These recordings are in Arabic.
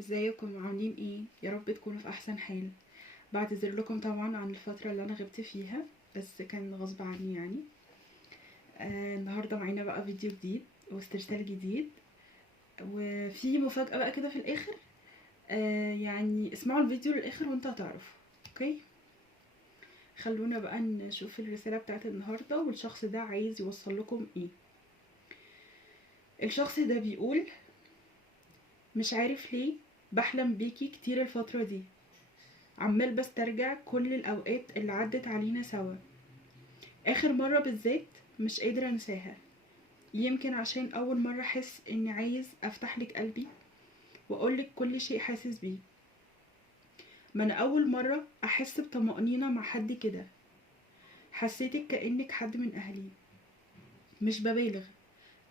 ازيكم عاملين ايه؟ يا رب تكونوا في احسن حال. بعتذر لكم طبعا عن الفترة اللي انا غبت فيها، بس كان غصب عني يعني. النهاردة معانا بقى فيديو جديد واسترسال جديد، وفي مفاجأة بقى كده في الاخر. يعني اسمعوا الفيديو للاخر وانتوا هتعرفوا. اوكي، خلونا بقى نشوف الرسالة بتاعت النهاردة والشخص ده عايز يوصل لكم ايه. الشخص ده بيقول: مش عارف ليه بحلم بيكي كتير الفترة دي، عمال بسترجع كل الأوقات اللي عدت علينا سوا. آخر مرة بالذات مش قادرة أنساها، يمكن عشان أول مرة أحس إني عايز أفتحلك قلبي وأقولك كل شيء حاسس بيه. ما أنا أول مرة أحس بطمأنينة مع حد كده، حسيتك كأنك حد من أهلي. مش ببالغ،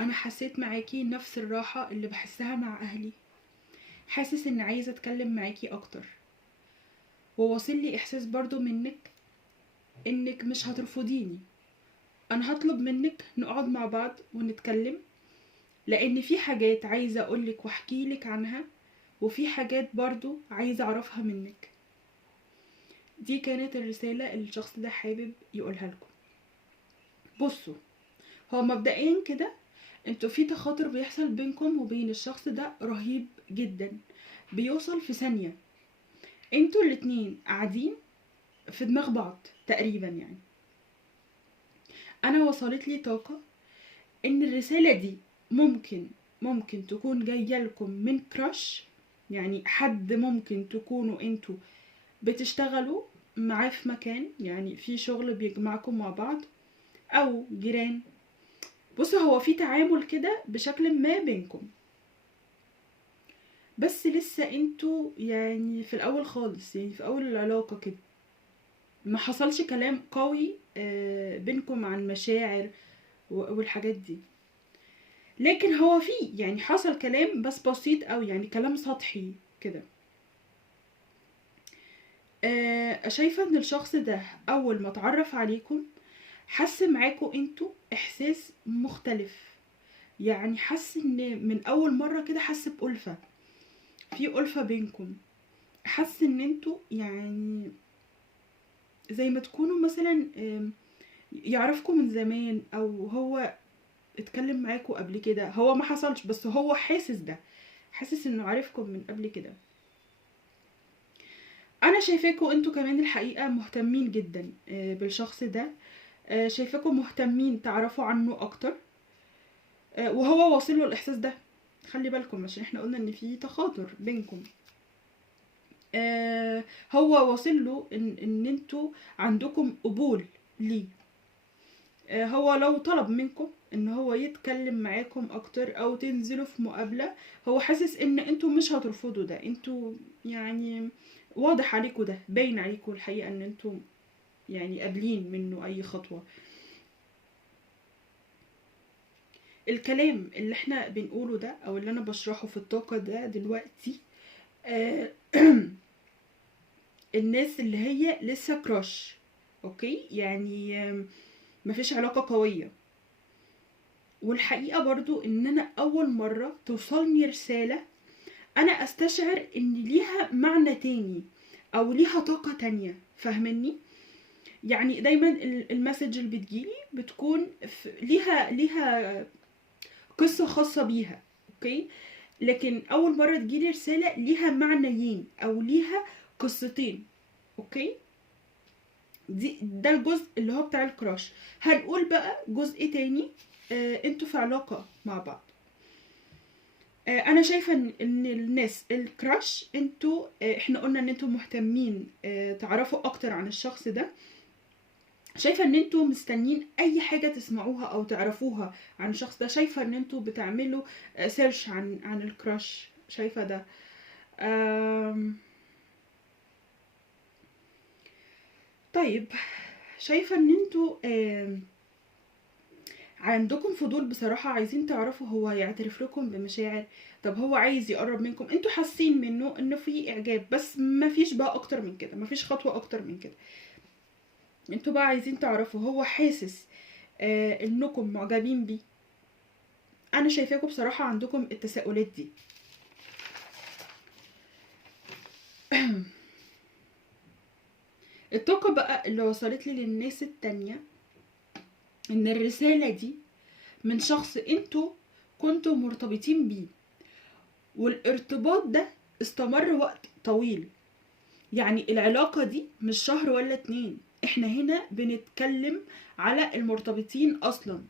أنا حسيت معاكي نفس الراحة اللي بحسها مع أهلي. حاسس إني عايزة أتكلم معاكي أكتر، وواصل لي إحساس برضو منك إنك مش هترفضيني. أنا هطلب منك نقعد مع بعض ونتكلم، لأن في حاجات عايزة أقولك واحكيلك عنها، وفي حاجات برضو عايزة أعرفها منك. دي كانت الرسالة اللي الشخص ده حابب يقولها لكم. بصوا، هو مبدئيا كده انتوا في تخاطر بيحصل بينكم وبين الشخص ده رهيب جدا، بيوصل في ثانية. انتوا الاتنين قاعدين في دماغ بعض تقريبا يعني. انا وصلت لي طاقة ان الرسالة دي ممكن تكون جاية لكم من كراش، يعني حد ممكن تكونوا انتوا بتشتغلوا معاه في مكان، يعني في شغل بيجمعكم مع بعض، او جيران. بصوا، هو في تعامل كده بشكل ما بينكم، بس لسه انتوا يعني في الاول خالص، يعني في اول العلاقة كده ما حصلش كلام قوي بينكم عن مشاعر والحاجات دي. لكن هو في يعني حصل كلام بس بسيط، او يعني كلام سطحي كده. شايفة ان الشخص ده اول ما اتعرف عليكم حس معاكم انتوا احساس مختلف، يعني حس ان من اول مرة كده حس بألفة، في ألفة بينكم. حس ان انتوا يعني زي ما تكونوا مثلا يعرفكم من زمان، او هو اتكلم معاكم قبل كده. هو ما حصلش بس هو حاسس ده، حاسس انه عارفكم من قبل كده. انا شايفاكم انتوا كمان الحقيقة مهتمين جدا بالشخص ده. شايفاكم مهتمين تعرفوا عنه اكتر، وهو واصل له الاحساس ده. خلي بالكم عشان احنا قلنا ان في تخاطر بينكم. هو واصل له ان انتوا عندكم قبول ليه. هو لو طلب منكم ان هو يتكلم معاكم اكتر او تنزلوا في مقابلة، هو حاسس ان انتوا مش هترفضوا ده. انتوا يعني واضح عليكم، ده باين عليكم الحقيقة ان انتوا يعني قابلين منه اي خطوة. الكلام اللي احنا بنقوله ده او اللي انا بشرحه في الطاقة ده دلوقتي، آه الناس اللي هي لسه كراش، اوكي، يعني مفيش علاقة قوية. والحقيقة برضو ان انا اول مرة توصلني رسالة انا استشعر ان ليها معنى تاني او ليها طاقة تانية، فاهمني؟ يعني دايما المسج اللي بتجيلي بتكون ليها قصة خاصة بيها، اوكي. لكن اول مرة تجيلي رسالة ليها معنيين او ليها قصتين، اوكي. ده الجزء اللي هو بتاع الكراش. هنقول بقى جزء تاني، انتوا في علاقة مع بعض. انا شايفة ان الناس الكراش انتوا، احنا قلنا ان انتوا مهتمين تعرفوا اكتر عن الشخص ده. شايفة ان انتوا مستنين اي حاجة تسمعوها او تعرفوها عن الشخص ده. شايفة ان انتوا بتعملوا سيرش عن الكراش، شايفة ده. طيب، شايفة ان انتوا عندكم فضول بصراحة، عايزين تعرفوا هو هيعترف لكم بمشاعر. طب هو عايز يقرب منكم، انتوا حاسين منه انه في اعجاب، بس مفيش بقى اكتر من كده، مفيش خطوة اكتر من كده. انتوا بقى عايزين تعرفوا هو حاسس انكم معجبين بيه. انا شايفاكم بصراحة عندكم التساؤلات دي. الطاقة بقى اللي وصلت لي للناس التانية ان الرسالة دي من شخص انتوا كنتوا مرتبطين بيه، والارتباط ده استمر وقت طويل. يعني العلاقة دي مش شهر ولا 2، احنا هنا بنتكلم على المرتبطين اصلا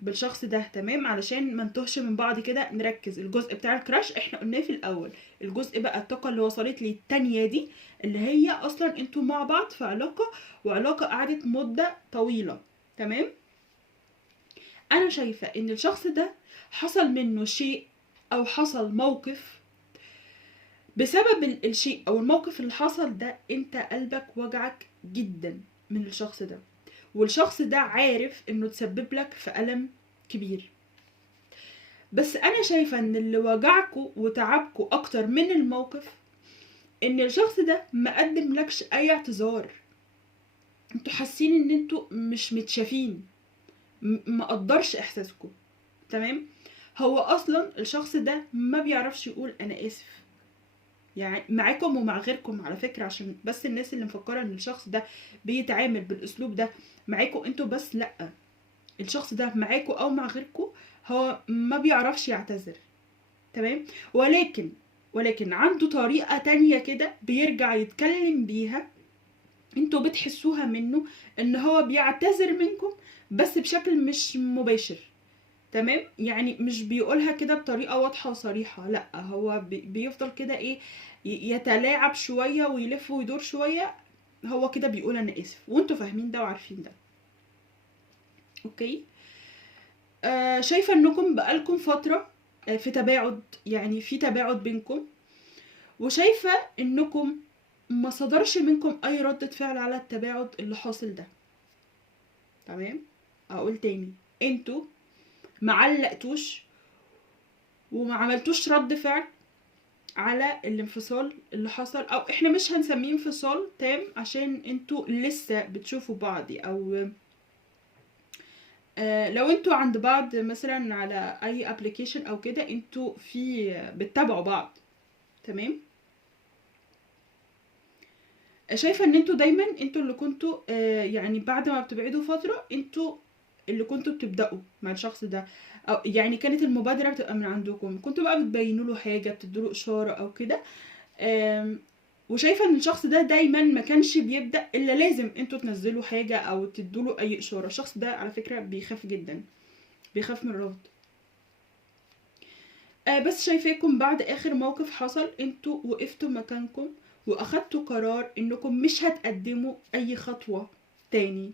بالشخص ده. تمام، علشان ما نتوهش من بعض كده، نركز. الجزء بتاع الكراش احنا قلناه في الاول. الجزء بقى الطاقة اللي وصلت لي التانية دي، اللي هي اصلا انتوا مع بعض في علاقة، وعلاقة قعدت مدة طويلة. تمام، انا شايفة ان الشخص ده حصل منه شيء او حصل موقف، بسبب الشيء او الموقف اللي حصل ده انت قلبك وجعك جدا من الشخص ده، والشخص ده عارف انه تسبب لك في ألم كبير. بس انا شايفة ان اللي وجعكوا وتعبكوا اكتر من الموقف، ان الشخص ده ما قدم لكش اي اعتذار. انتوا حاسين ان انتوا مش متشافين، ما قدرش احساسكم. تمام، هو اصلا الشخص ده ما بيعرفش يقول انا اسف، يعني معاكم ومع غيركم على فكرة، عشان بس الناس اللي مفكرة ان الشخص ده بيتعامل بالاسلوب ده معاكم انتوا بس، لا، الشخص ده معاكم او مع غيركم هو ما بيعرفش يعتذر. تمام، ولكن عنده طريقة تانية كده بيرجع يتكلم بيها، انتوا بتحسوها منه ان هو بيعتذر منكم بس بشكل مش مباشر. تمام، يعني مش بيقولها كده بطريقة واضحة وصريحة، لا، هو بيفضل كده ايه، يتلاعب شوية ويلف ويدور شوية، هو كده بيقول انا اسف، وانتوا فاهمين ده وعارفين ده. اوكي، شايفة انكم بقالكم فترة في تباعد، يعني في تباعد بينكم، وشايفة انكم ما صدرش منكم اي ردة فعل على التباعد اللي حاصل ده. تمام، اقول تاني، انتوا معلقتوش وما عملتوش رد فعل على الانفصال اللي حصل، او احنا مش هنسميه انفصال تام عشان انتوا لسه بتشوفوا بعض، او لو انتوا عند بعض مثلا على اي ابلكيشن او كده، انتوا في بتتابعوا بعض. تمام، شايفه ان انتوا دايما انتوا اللي كنتوا يعني بعد ما بتبعدوا فتره، انتوا اللي كنتوا بتبداوا مع الشخص ده، او يعني كانت المبادره بتبقى من عندكم، كنتوا بقى بتبينوا له حاجه، بتدوا له اشاره او كده. وشايفه ان الشخص ده دايما ما كانش بيبدا الا لازم انتوا تنزلوا حاجه او تدوا له اي اشاره. الشخص ده على فكره بيخاف جدا، بيخاف من الرفض. بس شايفاكم بعد اخر موقف حصل انتوا وقفتوا مكانكم، واخدتوا قرار انكم مش هتقدموا اي خطوه تاني.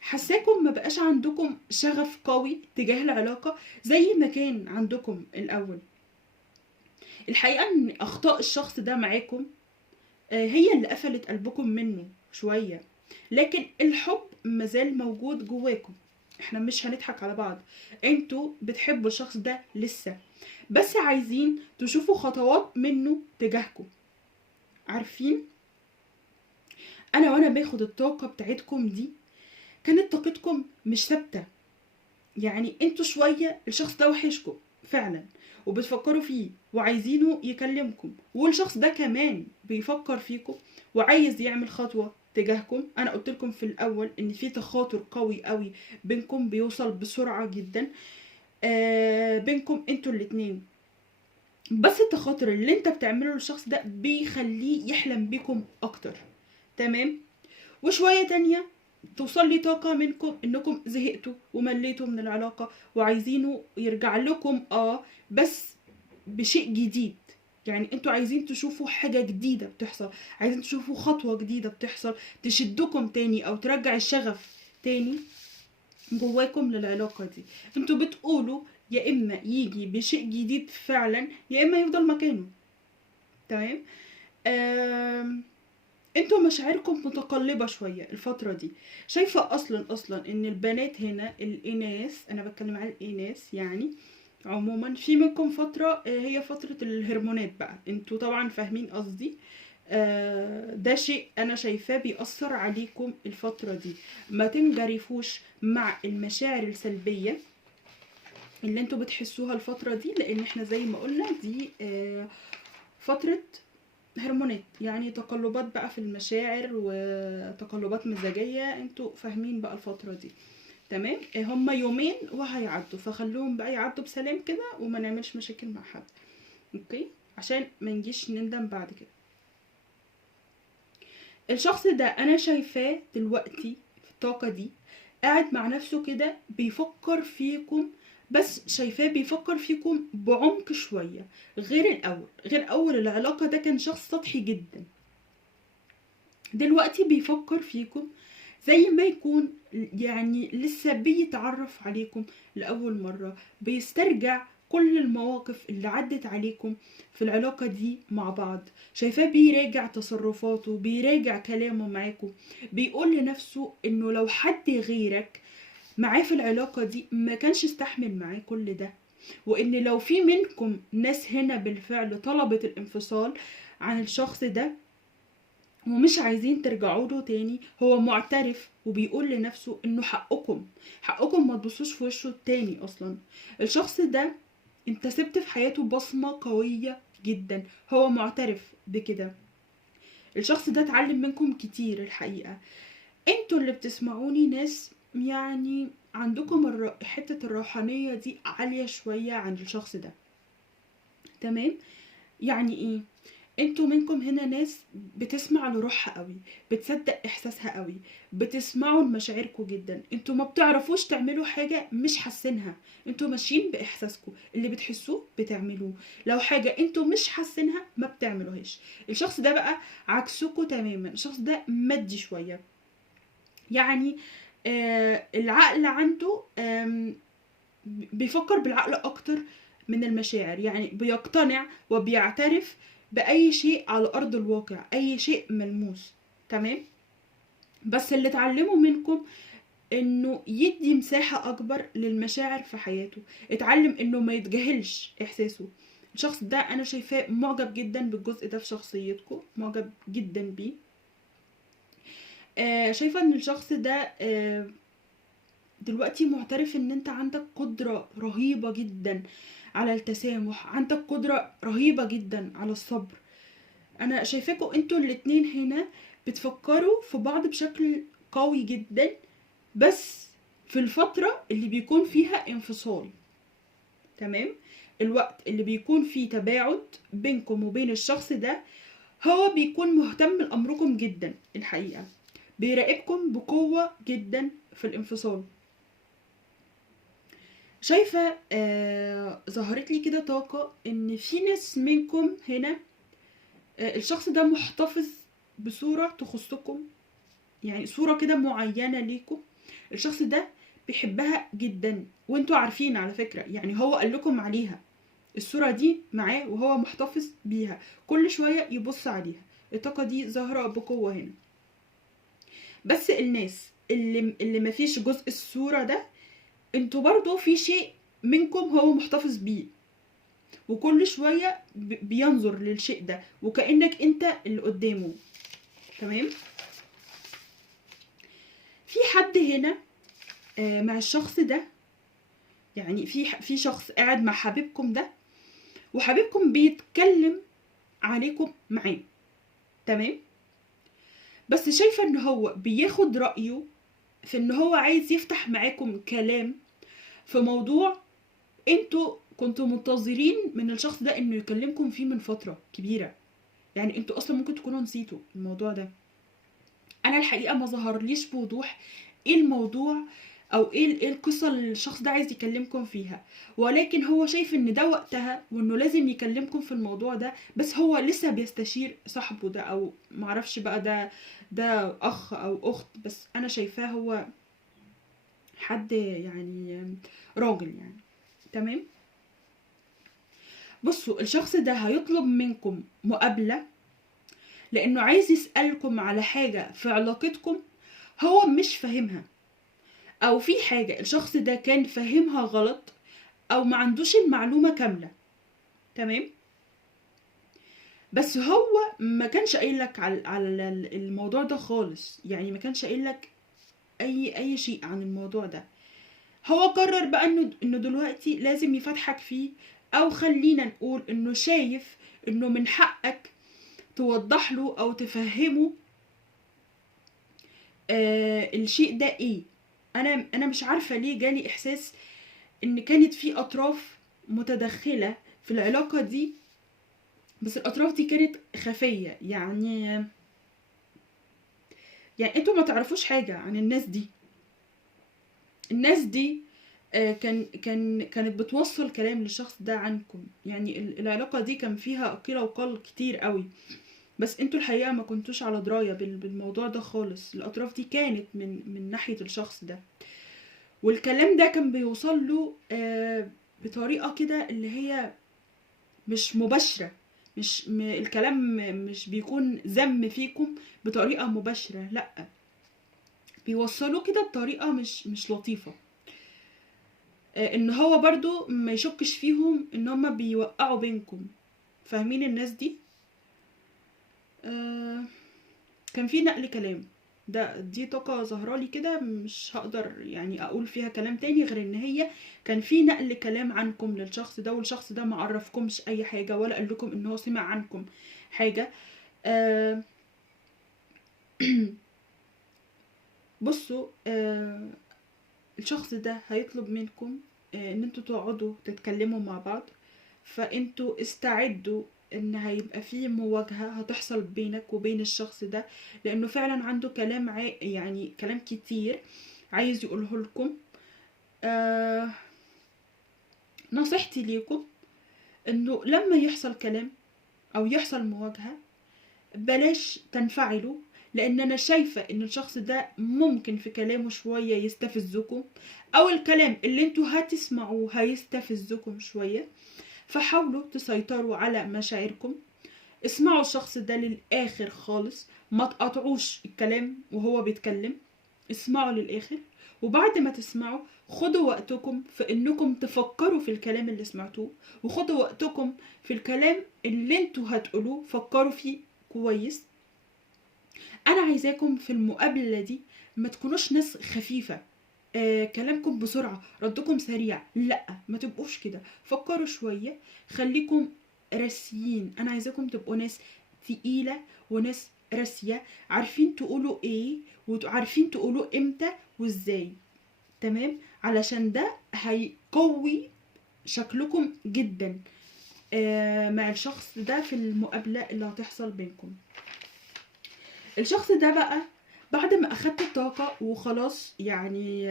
حساكم ما بقاش عندكم شغف قوي تجاه العلاقه زي ما كان عندكم الاول. الحقيقه ان اخطاء الشخص ده معاكم هي اللي قفلت قلبكم منه شوية، لكن الحب مازال موجود جواكم. احنا مش هنضحك على بعض، انتوا بتحبوا الشخص ده لسه، بس عايزين تشوفوا خطوات منه تجاهكم. عارفين، انا وانا باخد الطاقة بتاعتكم دي، كانت طاقتكم مش ثابتة. يعني انتوا شوية الشخص ده وحشكم فعلا، وبتفكروا فيه وعايزينه يكلمكم، والشخص ده كمان بيفكر فيكم وعايز يعمل خطوة تجاهكم. انا قلت لكم في الاول ان في تخاطر قوي قوي بينكم، بيوصل بسرعة جدا بينكم انتوا الاتنين، بس التخاطر اللي انت بتعمله للشخص ده بيخليه يحلم بيكم اكتر. تمام، وشوية تانية توصل لي طاقة منكم انكم زهقتوا ومليتوا من العلاقة وعايزينه يرجع لكم، بس بشيء جديد. يعني انتوا عايزين تشوفوا حاجة جديدة بتحصل، عايزين تشوفوا خطوة جديدة بتحصل تشدكم تاني او ترجع الشغف تاني جواكم للعلاقة دي. انتوا بتقولوا يا اما يجي بشيء جديد فعلا، يا اما يفضل مكانه. تمام، انتوا مشاعركم متقلبة شوية الفترة دي. شايفة اصلا ان البنات هنا، الاناث، انا بتكلم على الاناث يعني عموما، في منكم فترة هي فترة الهرمونات بقى، انتوا طبعا فاهمين قصدي. ده شيء انا شايفاه بيأثر عليكم الفترة دي. ما تنجرفوش مع المشاعر السلبية اللي انتوا بتحسوها الفترة دي، لان احنا زي ما قلنا دي فترة هرمونات، يعني تقلبات بقى في المشاعر وتقلبات مزاجية، انتوا فاهمين بقى الفترة دي. تمام. هما يومين وهيعدوا، فخلوهم بقى يعدوا بسلام كده وما نعملش مشاكل مع حد. اوكي، عشان ما نجيش نندم بعد كده. الشخص ده انا شايفاه دلوقتي في الطاقة دي قاعد مع نفسه كده بيفكر فيكم، بس شايفاه بيفكر فيكم بعمق شوية غير الأول. غير أول العلاقة ده كان شخص سطحي جدا، دلوقتي بيفكر فيكم زي ما يكون يعني لسه بيتعرف عليكم لأول مرة، بيسترجع كل المواقف اللي عدت عليكم في العلاقة دي مع بعض. شايفاه بيراجع تصرفاته، بيراجع كلامه معاكم، بيقول لنفسه انه لو حد غيرك معاه في العلاقة دي ما كانش استحمل معاه كل ده، وان لو في منكم ناس هنا بالفعل طلبت الانفصال عن الشخص ده ومش عايزين ترجعوا له تاني، هو معترف وبيقول لنفسه انه حقكم ما تبصوش في وشه تاني. اصلا الشخص ده انت سبت في حياته بصمة قوية جدا، هو معترف بكده. الشخص ده اتعلم منكم كتير الحقيقة. انتوا اللي بتسمعوني ناس يعني عندكم حتة الروحانية دي عالية شوية عن الشخص ده. تمام. يعني ايه؟ انتوا منكم هنا ناس بتسمع لروحها قوي، بتصدق احساسها قوي، بتسمعوا لمشاعركم جدا. انتوا ما بتعرفوش تعملوا حاجة مش حاسينها، انتوا ماشيين باحساسكم، اللي بتحسوه بتعملوه. لو حاجة انتوا مش حاسينها ما بتعملوهاش. الشخص ده بقى عكسكم تماما، الشخص ده مادي شوية، يعني العقل عنده بيفكر بالعقل اكتر من المشاعر، يعني بيقتنع وبيعترف بأي شيء على أرض الواقع، أي شيء ملموس. تمام. بس اللي اتعلمه منكم انه يدي مساحة اكبر للمشاعر في حياته، اتعلم انه ما يتجاهلش احساسه. الشخص ده انا شايفاه معجب جدا بالجزء ده في شخصيتكم، معجب جدا بيه. شايفة ان الشخص ده دلوقتي معترف ان انت عندك قدرة رهيبة جدا على التسامح، عندك قدرة رهيبة جدا على الصبر. انا شايفاكم انتوا الاتنين هنا بتفكروا في بعض بشكل قوي جدا، بس في الفترة اللي بيكون فيها انفصال. تمام. الوقت اللي بيكون فيه تباعد بينكم وبين الشخص ده هو بيكون مهتم لأمركم جدا الحقيقة، بيراقبكم بقوة جدا في الانفصال. شايفة ظهرت لي كده طاقة ان في ناس منكم هنا الشخص ده محتفظ بصورة تخصكم، يعني صورة كده معينة ليكم. الشخص ده بيحبها جدا وانتوا عارفين على فكرة، يعني هو قال لكم عليها، الصورة دي معاه وهو محتفظ بيها، كل شوية يبص عليها. الطاقة دي ظاهرة بقوة هنا. بس الناس اللي مفيش جزء الصورة ده، انتوا برضو في شيء منكم هو محتفظ بيه، وكل شوية بينظر للشيء ده وكأنك انت اللي قدامه. تمام. في حد هنا مع الشخص ده، يعني في شخص قاعد مع حبيبكم ده وحبيبكم بيتكلم عليكم معاه. تمام. بس شايفة ان هو بياخد رأيه في ان هو عايز يفتح معاكم كلام في موضوع انتوا كنتوا منتظرين من الشخص ده انه يكلمكم فيه من فترة كبيرة، يعني انتوا اصلا ممكن تكونوا نسيتوا الموضوع ده. انا الحقيقة ما ظهرليش بوضوح ايه الموضوع او ايه القصة اللي الشخص ده عايز يكلمكم فيها، ولكن هو شايف ان ده وقتها وانه لازم يكلمكم في الموضوع ده، بس هو لسه بيستشير صاحبه ده، او معرفش بقى ده اخ او اخت، بس انا شايفاه هو حد يعني راجل يعني. تمام. بصوا الشخص ده هيطلب منكم مقابلة لانه عايز يسألكم على حاجة في علاقتكم هو مش فاهمها، او في حاجة الشخص ده كان فاهمها غلط او ما عندوش المعلومة كاملة. تمام. بس هو ما كانش قايل لك على الموضوع ده خالص، يعني ما كانش قايل لك اي شيء عن الموضوع ده. هو قرر بقى انه دلوقتي لازم يفتحك فيه، او خلينا نقول انه شايف انه من حقك توضح له او تفهمه الشيء ده ايه. انا مش عارفه ليه جالي احساس ان كانت في اطراف متدخله في العلاقه دي، بس الاطراف دي كانت خفيه. يعني انتوا ما تعرفوش حاجه عن الناس دي. الناس دي كانت بتوصل كلام للشخص ده عنكم. يعني العلاقه دي كان فيها قيل وقال كتير قوي، بس انتوا الحقيقه ما كنتوش على درايه بالموضوع ده خالص. الاطراف دي كانت من ناحيه الشخص ده، والكلام ده كان بيوصل له بطريقه كده اللي هي مش مباشره. الكلام مش بيكون ذم فيكم بطريقه مباشره، لا، بيوصلوه كده بطريقه مش لطيفه. ان هو برضو ما يشكش فيهم ان هما بيوقعوا بينكم. فاهمين الناس دي؟ كان في نقل كلام. دي طاقة ظهرالي كده، مش هقدر يعني اقول فيها كلام تاني غير ان هي كان في نقل كلام عنكم للشخص ده، والشخص ده ما عرفكمش اي حاجة ولا قال لكم ان هو سمع عنكم حاجة. بصوا، الشخص ده هيطلب منكم ان انتوا تقعدوا تتكلموا مع بعض، فانتوا استعدوا ان هيبقى في مواجهة هتحصل بينك وبين الشخص ده، لانه فعلا عنده كلام يعني كلام كتير عايز يقوله لكم. نصيحتي ليكم انه لما يحصل كلام او يحصل مواجهة بلاش تنفعلوا، لان انا شايفة ان الشخص ده ممكن في كلامه شوية يستفزكم، او الكلام اللي انتوا هتسمعوه هيستفزكم شوية. فحاولوا تسيطروا على مشاعركم، اسمعوا الشخص ده للآخر خالص، ما تقاطعوش الكلام وهو بيتكلم، اسمعوا للآخر. وبعد ما تسمعوا خدوا وقتكم في انكم تفكروا في الكلام اللي سمعتوه، وخدوا وقتكم في الكلام اللي انتوا هتقولوه، فكروا فيه كويس. انا عايزاكم في المقابلة دي ما تكونوش ناس خفيفة، كلامكم بسرعة، ردكم سريع، لا، ما تبقوش كده. فكروا شوية، خليكم راسيين. انا عايزاكم تبقوا ناس تقيلة وناس راسية، عارفين تقولوا ايه وعارفين تقولوا امتى وازاي. تمام؟ علشان ده هيقوي شكلكم جدا مع الشخص ده في المقابلة اللي هتحصل بينكم. الشخص ده بقى بعد ما اخدت الطاقة وخلاص، يعني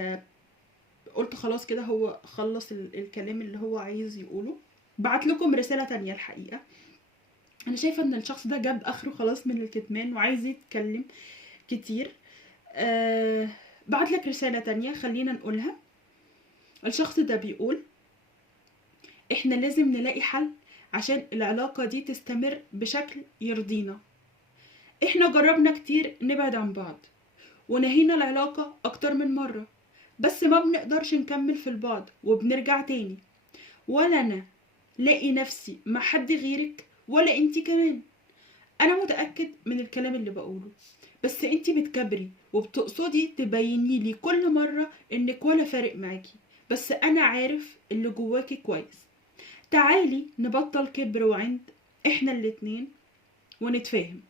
قلت خلاص كده هو خلص الكلام اللي هو عايز يقوله، بعت لكم رسالة تانية. الحقيقة انا شايفة ان الشخص ده جاب اخره خلاص من الكتمان وعايز يتكلم كتير. بعت لك رسالة تانية، خلينا نقولها. الشخص ده بيقول احنا لازم نلاقي حل عشان العلاقة دي تستمر بشكل يرضينا. احنا جربنا كتير نبعد عن بعض ونهينا العلاقة اكتر من مرة، بس ما بنقدرش نكمل في البعد وبنرجع تاني. ولا انا لاقي نفسي مع حد غيرك ولا انتي كمان. انا متأكد من الكلام اللي بقوله، بس انتي بتكبري وبتقصدي تبيني لي كل مرة انك ولا فارق معاكي، بس انا عارف اللي جواكي كويس. تعالي نبطل كبر وعند احنا الاتنين ونتفاهم.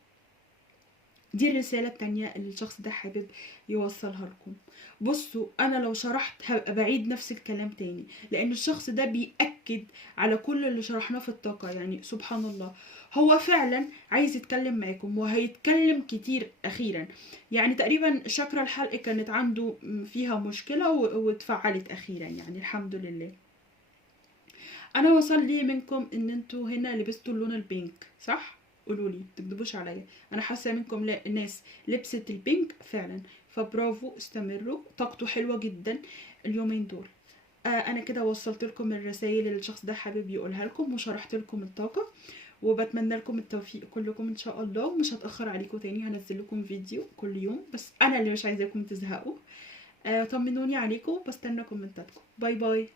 دي الرسالة التانية اللي الشخص ده حابب يوصلها لكم. بصوا، انا لو شرحت هبقى بعيد نفس الكلام تاني، لان الشخص ده بيأكد على كل اللي شرحناه في الطاقة. يعني سبحان الله، هو فعلا عايز يتكلم معاكم وهيتكلم كتير اخيرا. يعني تقريبا شاكرا الحلق كانت عنده فيها مشكلة واتفعلت اخيرا، يعني الحمد لله. انا وصل لي منكم ان انتوا هنا لبستوا اللون البينك، صح؟ قولوا لي، تكذبوش عليا. انا حاسه منكم ناس لبست البينك فعلا، فبرافو، استمروا، طاقته حلوه جدا اليومين دول. انا كده وصلت لكم الرسائل اللي الشخص ده حابب يقولها لكم وشرحت لكم الطاقه، وبتمنى لكم التوفيق كلكم ان شاء الله. ومش هتاخر عليكم تاني، هنزل لكم فيديو كل يوم، بس انا اللي مش عايزاكم تزهقوا. طمنوني عليكم، بستنى كومنتاتكم. باي باي.